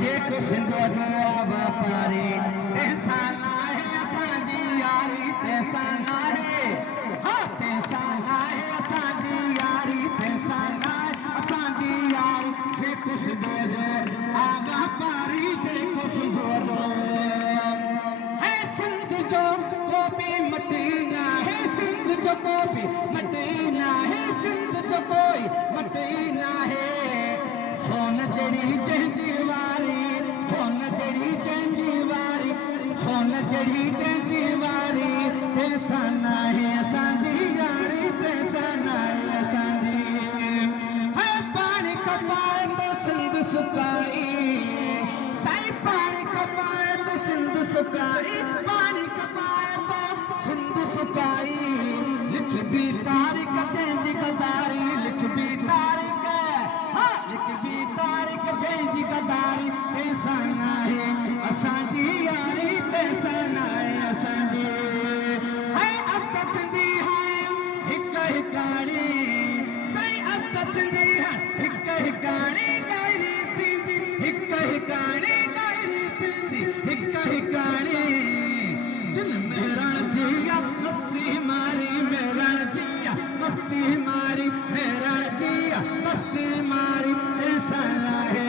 जेको सिंधु जो वापारी तैसां लाहे असांजी यारी तैसां लाहे तैसां लाहे असांजी यारी तैसां लाहे असांजी यारी जेको सिंधु जो वापारी जेको सिंधु जो है सिंध जो को भी मटी ना है सिंध जो को भी मटी ना है सिंध जो कोई मटी ना है सोन जड़ी जंजी वारी सोन जड़ी जंजी वारी सोन जड़ी जंजी वारी तैसां नाहे असांजी यारी तैसां नाहे असांजी है पानी कपाए तो सिंध सुकाई साईं पानी कपाए तो सिंध सुकाई पानी कपाए तो सिंध सुकाई लिख भी तारीख जंहिंजी गदारी लिख भी तारीख लिख भी तारीख जंहिंजी गदारी तैसां नाहे असांजी यारी तैसां नाहे असांजी है अब थींदी है हिक हिकाणी साईं अब थींदी है हिक हिकाणी लाइरी थींदी हिक हिकाणी लाइरी थींदी हिक हिकाणी जिल मेहरण जिया मस्ती मारी मेहरण जिया मस्ती मारी मेहरण जिया मस्ती मारी तैसां नाहे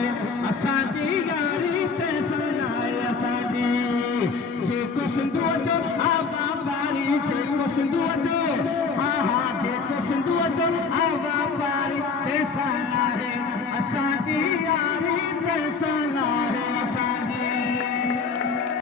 असांजी यारी तैसां नाहे असांजी जेको सिंधु जो वापारी जेको सिंधु जो